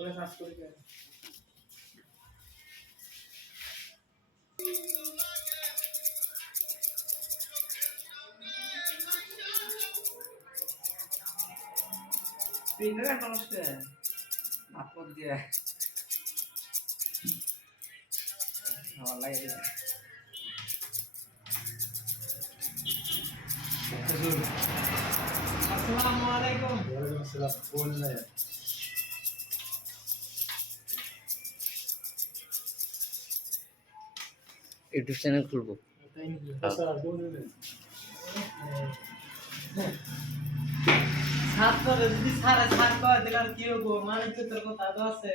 ওরা কাজ করে কেন পিনরা মানুষকে আপদ দিয়ে লাগে আসসালামু আলাইকুম। ওয়ালাইকুম আসসালাম। ফোন নাই ইউটিউব চ্যানেল খুলবো। ছাত্র যদি সারা ছাড় করে দিলাম কি হবো? মানুষ তো তোর কথা তো আছে,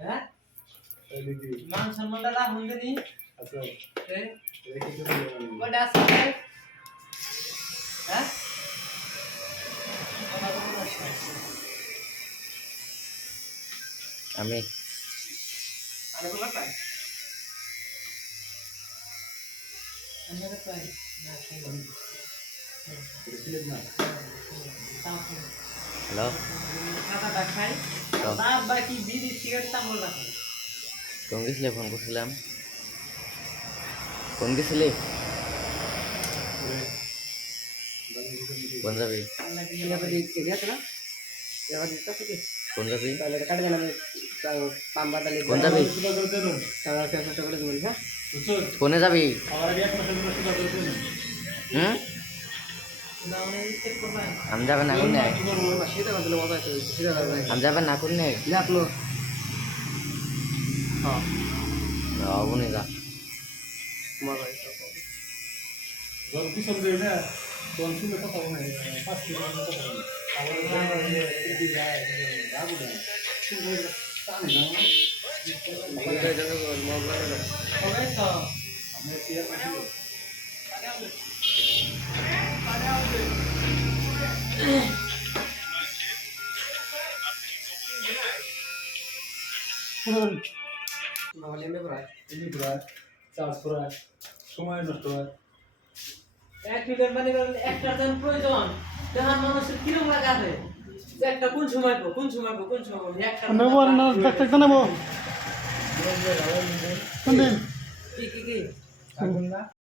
হ্যাঁ? মান সম্মানটা রাখুন দিনি। আচ্ছা ওটা আছে হ্যাঁ আমি আরে বলা পাই আমরা পাই না খাই না হ্যালো খাতা খাই বাদ বাকি বিড়ি সিগারেট তাম্বল রাখো। কোন গেছিলে? ফোন করছিলাম। কোন গেছিলি? কোন যাবি? কোন যাবি? কোন যাবি? কোনে যাবি? হুম আমি যাবেন না কোন আমি যাবেন না কোন অবনি যা সময় নষ্ট হয়। 1 লিটার পানি একটা জন প্রয়োজন। দেহার মানুষের কিরম লাগাবে যে একটা কোন সময় একটা নেব না একটা নেব কোন দিন কি আগুন না